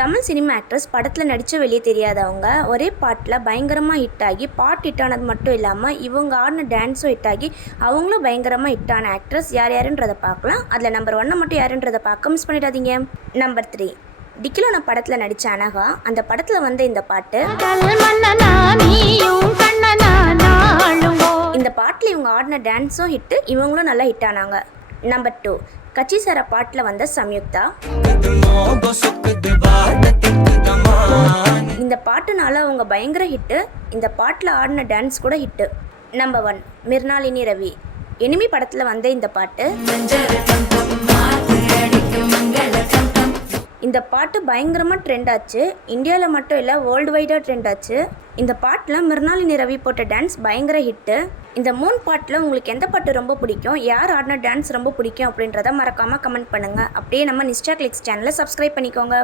Tamil cinema actress படத்தில் நடித்த வெளியே தெரியாதவங்க ஒரே பாட்டில் பயங்கரமாக ஹிட் ஆகி பாட் ஹிட் ஆனது மட்டும் இல்லாமல் இவங்க ஆடின டான்ஸும் ஹிட் ஆகி அவங்களும் பயங்கரமாக ஹிட் ஆன ஆக்ட்ரஸ் யார் யாருன்றதை பார்க்கலாம். அதில் நம்பர் 1 மட்டும் யாருன்றதை பார்க்க மிஸ் பண்ணிடாதீங்க. நம்பர் 3 டிக்கிலோன படத்தில் நடித்த அனகா. அந்த படத்தில் வந்த இந்த பாட்டு, இந்த பாட்டில் இவங்க ஆடின டான்ஸும் ஹிட்டு, இவங்களும் நல்லா ஹிட் ஆனாங்க. நம்பர் 2 கச்சி சார பாட்டில் வந்த சம்யுக்தா. இந்த பாட்டுனால அவங்க பயங்கர ஹிட்டு, இந்த பாட்டில் ஆடின டான்ஸ் கூட hit. Number 1 Mrinalini Ravi. Enemy படத்தில் வந்த இந்த பாட்டு, இந்த பாட்டு பயங்கரமாக ட்ரெண்ட் ஆச்சு. இந்தியாவில் மட்டும் இல்லை, வேர்ல்டு வைடாக ட்ரெண்ட் ஆச்சு. இந்த பாட்டில் மிர்னாலினி ரவி போட்ட டான்ஸ் பயங்கர ஹிட்டு. இந்த 3 பாட்டில் உங்களுக்கு எந்த பாட்டு ரொம்ப பிடிக்கும், யார் ஆடின டான்ஸ் ரொம்ப பிடிக்கும் அப்படின்றத மறக்காமல் கமெண்ட் பண்ணுங்கள். அப்படியே நம்ம நிஷ்டா கிளிக்ஸ் சேனலை சப்ஸ்கிரைப் பண்ணிக்கோங்க.